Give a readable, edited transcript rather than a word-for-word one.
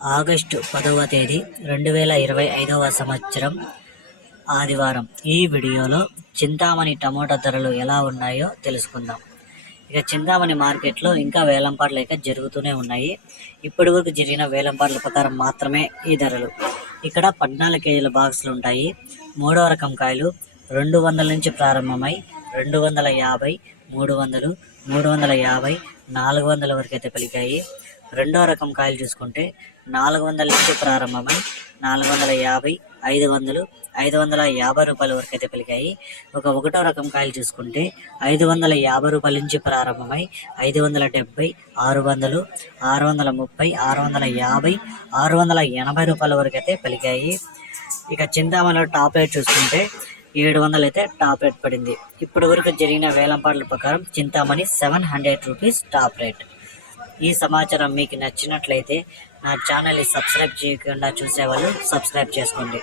August 10వ తేదీ 2025వ సంవత్సరం ఆదివారం. ఈ వీడియోలో చింతామణి టమోటా ధరలు ఎలా ఉన్నాయో తెలుసుకుందాం. ఇక చింతామణి మార్కెట్లో ఇంకా వేలంపాట్లు అయితే జరుగుతూనే ఉన్నాయి. ఇప్పటి వరకు జరిగిన వేలంపాట్ల ప్రకారం మాత్రమే ఈ ధరలు. ఇక్కడ 14 కేజీల బాక్సులు ఉంటాయి. మూడవ రకం కాయలు 200 నుంచి ప్రారంభమై 250, 300, 350, 400 వరకు అయితే పలికాయి. రెండో రకం కాయలు చూసుకుంటే 400 నుంచి ప్రారంభమై 450, 500, 550 రూపాయల వరకు అయితే పలికాయి. ఒకటో రకం కాయలు చూసుకుంటే 550 రూపాయల నుంచి ప్రారంభమై 570, 600, 630, 650, 680 రూపాయల వరకు అయితే పలికాయి. ఇక చింతామణిలో టాప్ రేట్ చూసుకుంటే 700 అయితే టాప్ రేట్ పడింది. ఇప్పటి వరకు జరిగిన వేలంపాట్ల ప్రకారం చింతామణి 700 రూపీస్ టాప్ రేట్. ఈ సమాచారం మీకు నచ్చినట్లయితే నా ఛానల్ని సబ్స్క్రైబ్ చేయకుండా చూసేవాళ్ళు సబ్స్క్రైబ్ చేసుకోండి.